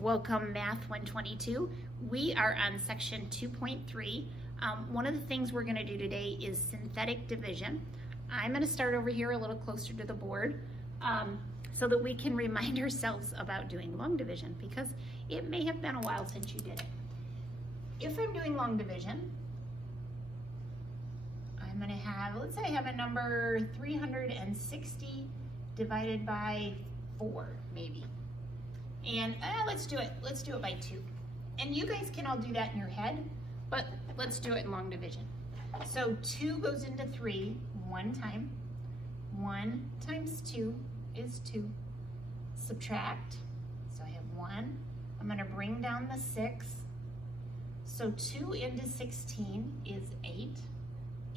Welcome Math 122. We are on section 2.3. One of the things we're going to do today is synthetic division. I'm going to start over here a little closer to the board so that we can remind ourselves about doing long division, because it may have been a while since you did it. If I'm doing long division, I'm going to have, let's say I have a number 360 divided by 4 maybe. And let's do it by 2. And you guys can all do that in your head, but let's do it in long division. So 2 goes into 3 one time. 1 times 2 is 2. Subtract, so I have 1. I'm going to bring down the 6. So 2 into 16 is 8.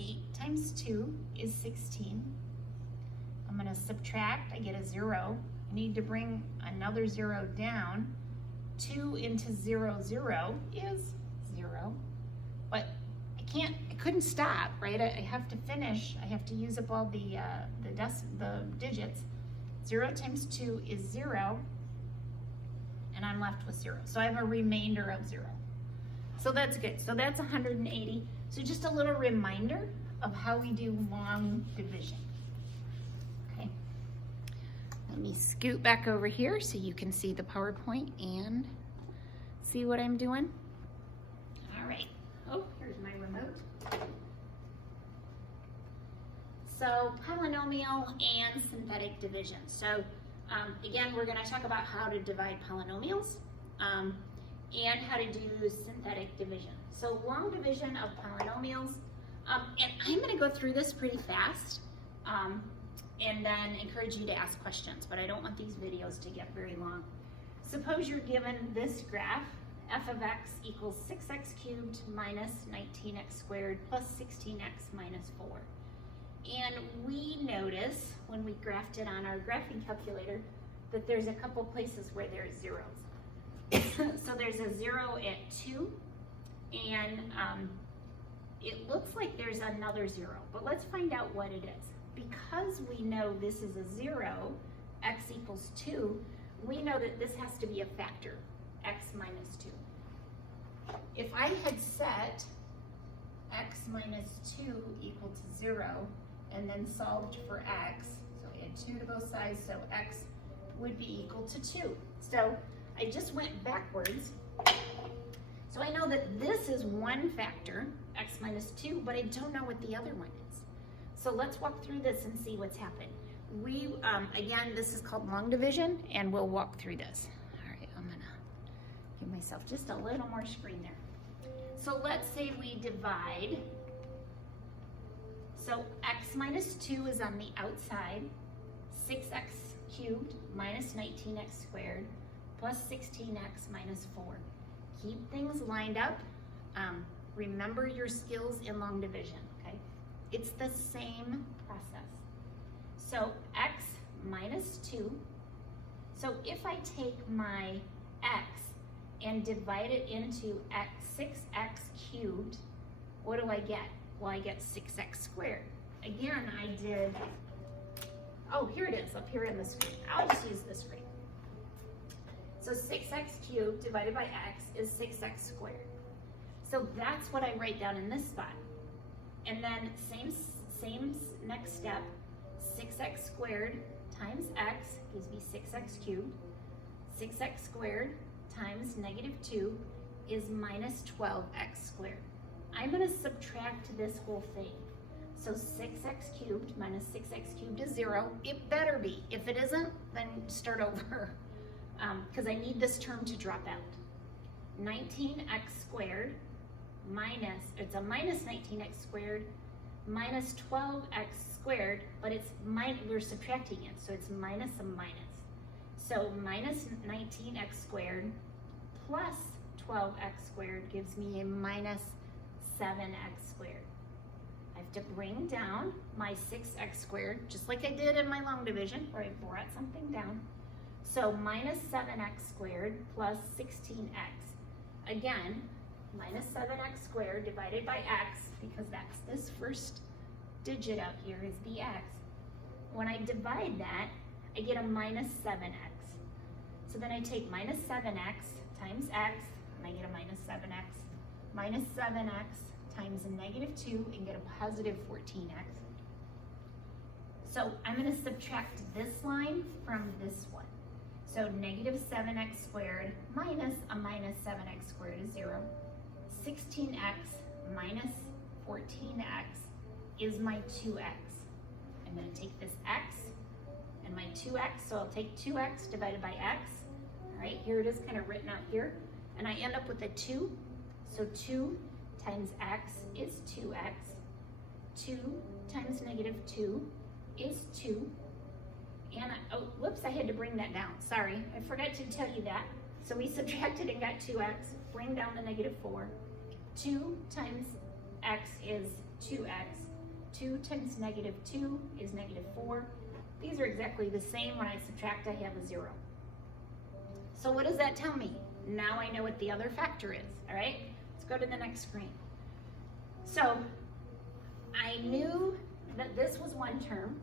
8 times 2 is 16. I'm going to subtract, I get a 0. I need to bring another 0 down. 2 into 0, 0 is 0. But I couldn't stop, right? I have to finish. I have to use up all the digits. 0 times 2 is 0, and I'm left with 0. So I have a remainder of 0. So that's good. So that's 180. So just a little reminder of how we do long division. Okay. Let me scoot back over here so you can see the PowerPoint and see what I'm doing. All right. Oh, here's my remote. So polynomial and synthetic division. So again, we're going to talk about how to divide polynomials and how to do synthetic division. So long division of polynomials, and I'm going to go through this pretty fast and then encourage you to ask questions, but I don't want these videos to get very long. Suppose you're given this graph, f of x equals 6x cubed minus 19x squared plus 16x minus 4. And we notice when we graphed it on our graphing calculator that there's a couple places where there's zeros. So there's a 0 at 2, and it looks like there's another 0, but let's find out what it is. Because we know this is a 0, x equals 2, we know that this has to be a factor, x minus 2. If I had set x minus 2 equal to 0 and then solved for x, so I had 2 to both sides, so x would be equal to 2. So I just went backwards. So I know that this is one factor, x minus 2, but I don't know what the other one is. So let's walk through this and see what's happened. Again, this is called long division, and we'll walk through this. All right, I'm gonna give myself just a little more screen there. So let's say we divide. So x minus 2 is on the outside. 6x cubed minus 19x squared plus 16x minus 4. Keep things lined up. Remember your skills in long division, okay? It's the same process. So x minus 2. So if I take my x and divide it into 6x cubed, what do I get? Well, I get 6x squared. Again, I did, oh, here it is, up here in the screen. I'll just use this screen. So 6x cubed divided by x is 6x squared. So that's what I write down in this spot. And then same next step, 6x squared times x gives me 6x cubed. 6x squared times negative 2 is minus 12x squared. I'm going to subtract this whole thing. So 6x cubed minus 6x cubed is 0. It better be. If it isn't, then start over. Because I need this term to drop out. 19x squared minus, it's a minus 19x squared minus 12x squared, but it's we're subtracting it, so it's minus a minus. So minus 19x squared plus 12x squared gives me a minus 7x squared. I have to bring down my 6x squared, just like I did in my long division, where I brought something down. So minus 7x squared plus 16x. Again, minus 7x squared divided by x, because that's this first digit out here is the x. When I divide that, I get a minus 7x. So then I take minus 7x times x, and I get a minus 7x, minus 7x times a negative 2, and get a positive 14x. So I'm going to subtract this line from this one. So negative 7x squared minus a minus 7x squared is 0. 16x minus 14x is my 2x. I'm going to take this x and my 2x, so I'll take 2x divided by x. All right, here it is kind of written out here. And I end up with a 2. So 2 times x is 2x. 2 times negative 2 is 2. And, oh, whoops, I had to bring that down. Sorry, I forgot to tell you that. So we subtracted and got 2x, bring down the negative 4. 2 times x is 2x. 2 times negative 2 is negative 4. These are exactly the same. When I subtract, I have a 0. So what does that tell me? Now I know what the other factor is, all right? Let's go to the next screen. So I knew that this was one term.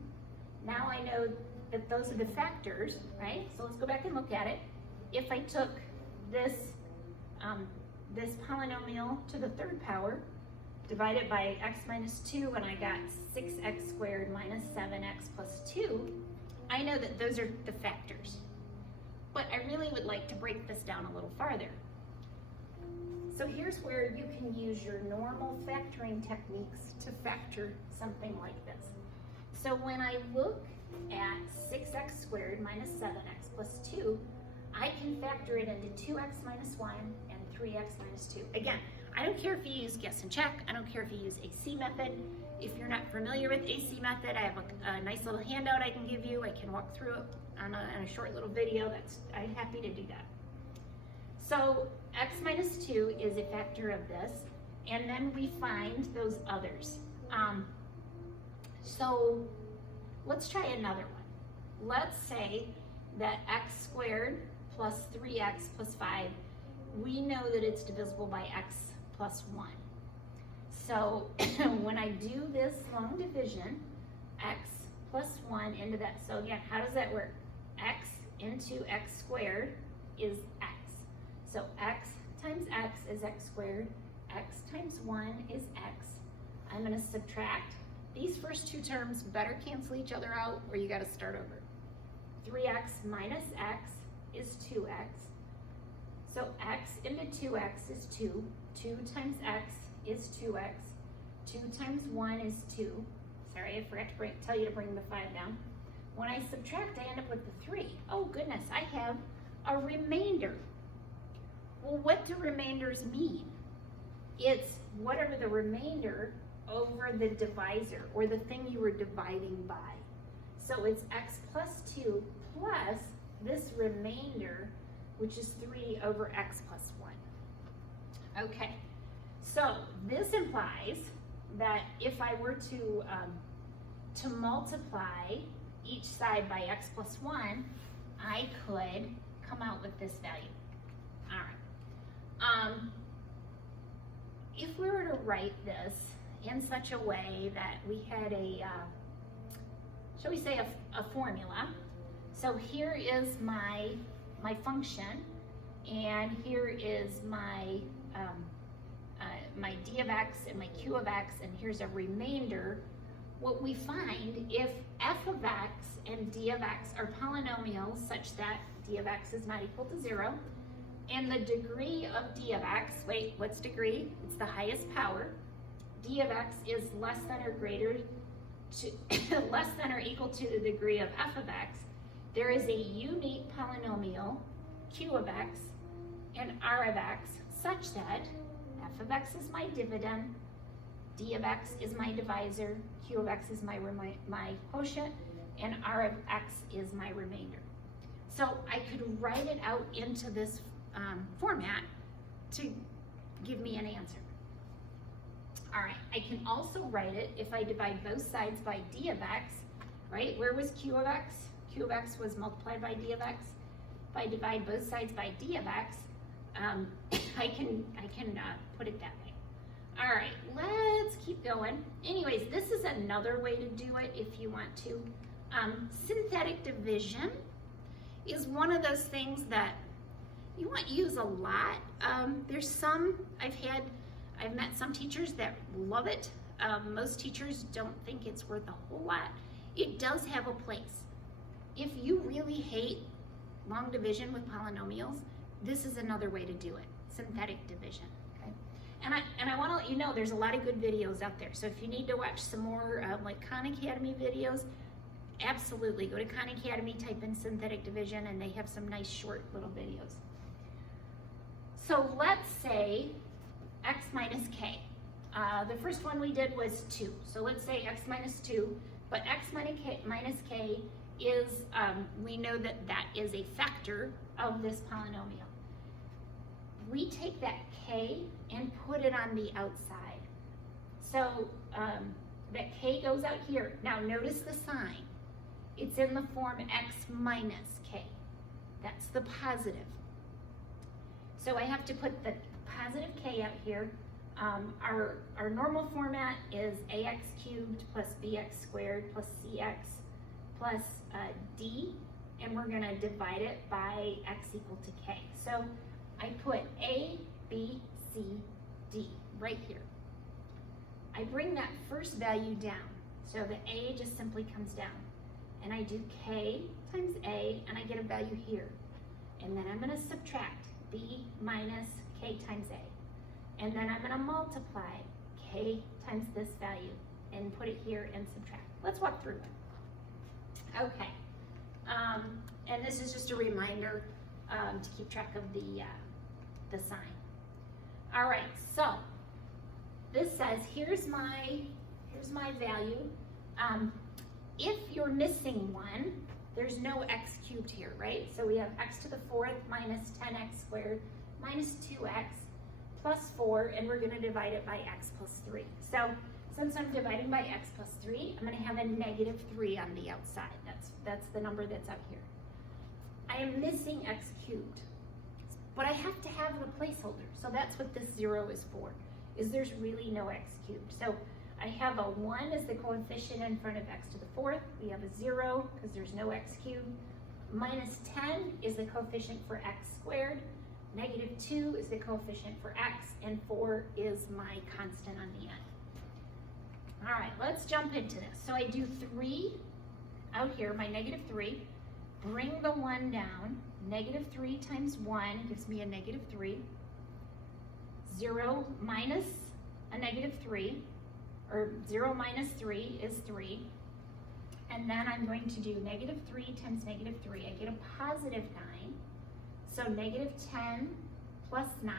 Now I know that those are the factors, right? So let's go back and look at it. If I took this, this polynomial to the third power, divide it by x minus 2, and I got 6x squared minus 7x plus 2, I know that those are the factors. But I really would like to break this down a little farther. So here's where you can use your normal factoring techniques to factor something like this. So when I look at 6x squared minus 7x plus 2, I can factor it into 2x minus 1 and 3x minus 2. Again, I don't care if you use guess and check. I don't care if you use AC method. If you're not familiar with AC method, I have a nice little handout I can give you. I can walk through it on a short little video. I'm happy to do that. So x minus 2 is a factor of this, and then we find those others. So let's try another one. Let's say that x squared plus 3x plus 5, we know that it's divisible by x plus 1. So when I do this long division, x plus 1 into that, so again, how does that work? X into x squared is x. So x times x is x squared, x times 1 is x. I'm going to subtract. These first two terms better cancel each other out, or you got to start over. 3x minus x is 2x. So x into 2x is 2. 2 times x is 2x. 2 times 1 is 2. Sorry, I forgot to tell you to bring the 5 down. When I subtract, I end up with the 3. Oh goodness, I have a remainder. Well, what do remainders mean? It's whatever the remainder over the divisor, or the thing you were dividing by. So it's x plus 2 plus this remainder, which is 3 over x plus 1. Okay, so this implies that if I were to multiply each side by x plus 1, I could come out with this value. All right. If we were to write this in such a way that we had a, shall we say, a formula. So here is my function, and here is my my d of x and my q of x, and here's a remainder. What we find, if f of x and d of x are polynomials such that d of x is not equal to 0, and the degree of d of x, wait, what's degree? It's the highest power. D of x is less than or greater to less than or equal to the degree of f of x. There is a unique polynomial, q of x and r of x, such that f of x is my dividend, d of x is my divisor, q of x is my quotient, and r of x is my remainder. So I could write it out into this format to give me an answer. All right, I can also write it if I divide both sides by d of x, right? Where was q of x? Q of x was multiplied by d of x. If I divide both sides by d of x, I can put it that way. All right, let's keep going. Anyways, this is another way to do it if you want to. Synthetic division is one of those things that you won't use a lot. There's some, I've met some teachers that love it. Most teachers don't think it's worth a whole lot. It does have a place. If you really hate long division with polynomials, this is another way to do it, synthetic division. Okay? And I want to let you know there's a lot of good videos out there. So if you need to watch some more like Khan Academy videos, absolutely go to Khan Academy, type in synthetic division, and they have some nice short little videos. So let's say x minus k. The first one we did was 2. So let's say x minus 2, but x minus k is, we know that that is a factor of this polynomial. We take that k and put it on the outside. So that k goes out here. Now notice the sign. It's in the form x minus k. That's the positive. So I have to put the positive k out here. Our normal format is ax cubed plus bx squared plus cx plus d, and we're going to divide it by x equal to k. So I put a, b, c, d right here. I bring that first value down, so the a just simply comes down. And I do k times a, and I get a value here. And then I'm going to subtract b minus k times a. And then I'm going to multiply k times this value and put it here and subtract. Let's walk through it. Okay. And this is just a reminder to keep track of the sign. All right, so this says here's my value. If you're missing one, there's no x cubed here, right? So we have x to the 4th minus 10x squared minus 2x plus 4, and we're going to divide it by x plus 3. So since I'm dividing by x plus 3, I'm going to have a negative 3 on the outside. That's the number that's out here. I am missing x cubed, but I have to have a placeholder. So that's what this 0 is for, is there's really no x cubed. So I have a 1 as the coefficient in front of x to the 4th. We have a 0 because there's no x cubed. Minus 10 is the coefficient for x squared. Negative 2 is the coefficient for x, and 4 is my constant on the end. All right, let's jump into this. So I do 3 out here, my negative 3. Bring the 1 down. Negative 3 times 1 gives me a negative 3. 0 minus a negative 3. Or 0 minus 3 is 3. And then I'm going to do negative 3 times negative 3. I get a positive 9. So negative 10 plus 9.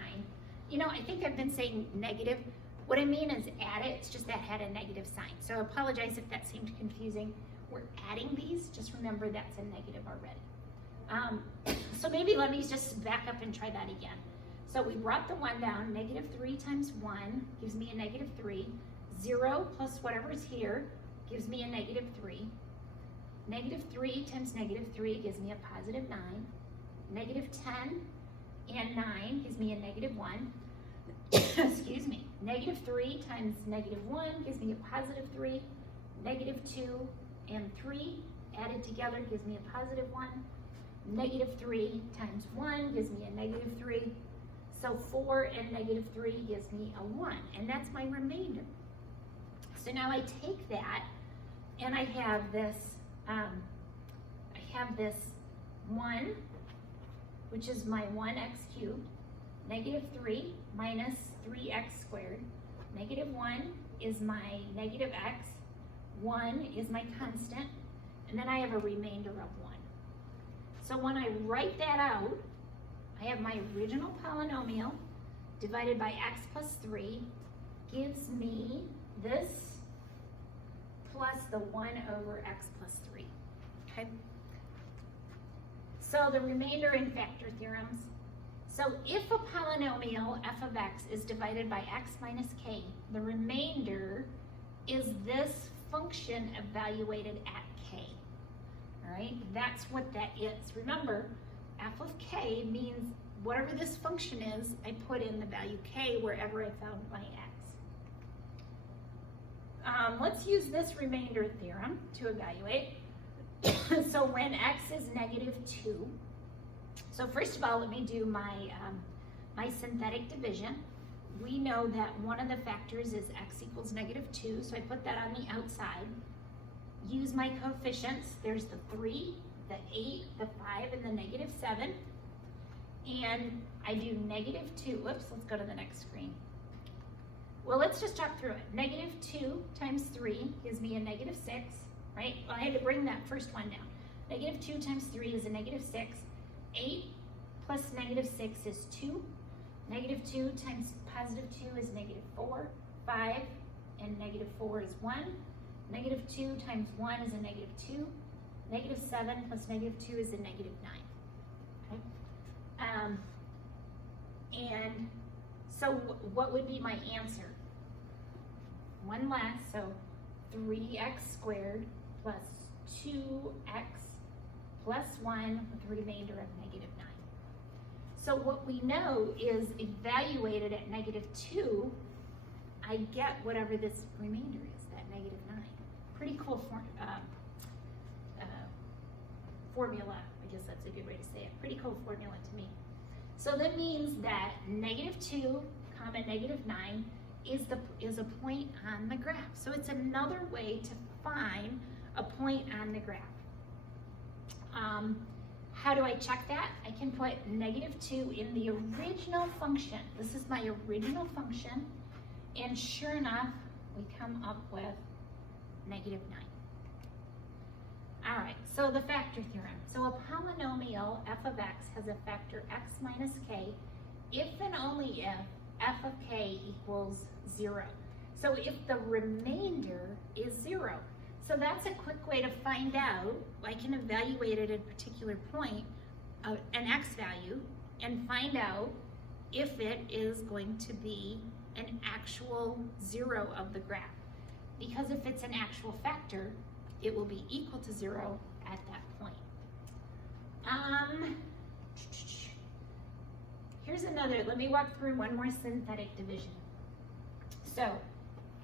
You know, I think I've been saying negative. What I mean is add it. It's just that had a negative sign. So I apologize if that seemed confusing. We're adding these. Just remember that's a negative already. So maybe let me just back up and try that again. So we brought the 1 down. Negative 3 times 1 gives me a negative 3. 0 plus whatever's here gives me a negative 3. Negative 3 times negative 3 gives me a positive 9. Negative 10 and 9 gives me a negative 1. Excuse me. Negative 3 times negative 1 gives me a positive 3. Negative 2 and 3 added together gives me a positive 1. Negative 3 times 1 gives me a negative 3. So 4 and negative 3 gives me a 1, and that's my remainder. So now I take that, and I have this 1, which is my 1x cubed, negative 3 minus 3x squared. Negative 1 is my negative x, 1 is my constant, and then I have a remainder of 1. So when I write that out, I have my original polynomial divided by x plus 3 gives me this plus the 1 over x plus 3, okay? So the remainder in factor theorems. So if a polynomial f of x is divided by x minus k, the remainder is this function evaluated at k, all right? That's what that is. Remember, f of k means whatever this function is, I put in the value k wherever I found my x. Let's use this remainder theorem to evaluate. So when x is -2, so first of all, let me do my, my synthetic division. We know that one of the factors is x equals -2, so I put that on the outside. Use my coefficients. There's the 3, the 8, the 5, and the -7. And I do -2. Whoops, let's go to the next screen. Well, let's just talk through it. -2 times 3 gives me a -6, right? Well, I had to bring that first one down. -2 times 3 is a -6. 8 plus -6 is 2. -2 times +2 is -4. 5 and -4 is 1. -2 times 1 is a -2. -7 plus -2 is a -9. Okay? And so what would be my answer? One last, so 3x squared plus 2x plus 1 with a remainder of -9. So what we know is evaluated at -2, I get whatever this remainder is, that -9. Pretty cool formula, I guess that's a good way to say it. Pretty cool formula to me. So that means that -2, -9 is a point on the graph. So it's another way to find a point on the graph. How do I check that? I can put -2 in the original function. This is my original function, and sure enough, we come up with -9. All right, so the factor theorem. So a polynomial f of x has a factor x minus k if and only if f of k equals 0. So if the remainder is 0. So that's a quick way to find out. I can evaluate it at a particular point, an x value, and find out if it is going to be an actual 0 of the graph. Because if it's an actual factor, it will be equal to 0 at that point. Here's another, let me walk through one more synthetic division. So,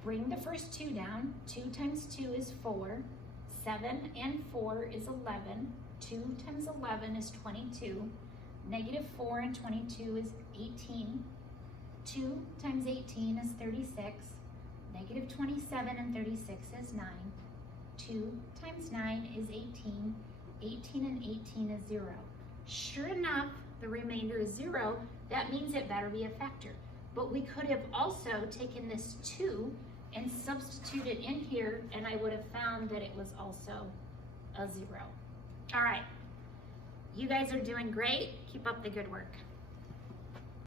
bring the first 2 down. 2 times 2 is 4. 7 and 4 is 11. 2 times 11 is 22. -4 and 22 is 18. 2 times 18 is 36. -27 and 36 is 9. 2 times 9 is 18. 18 and 18 is 0. Sure enough, the remainder is 0. That means it better be a factor. But we could have also taken this 2 and substituted in here, and I would have found that it was also a 0. All right, you guys are doing great. Keep up the good work.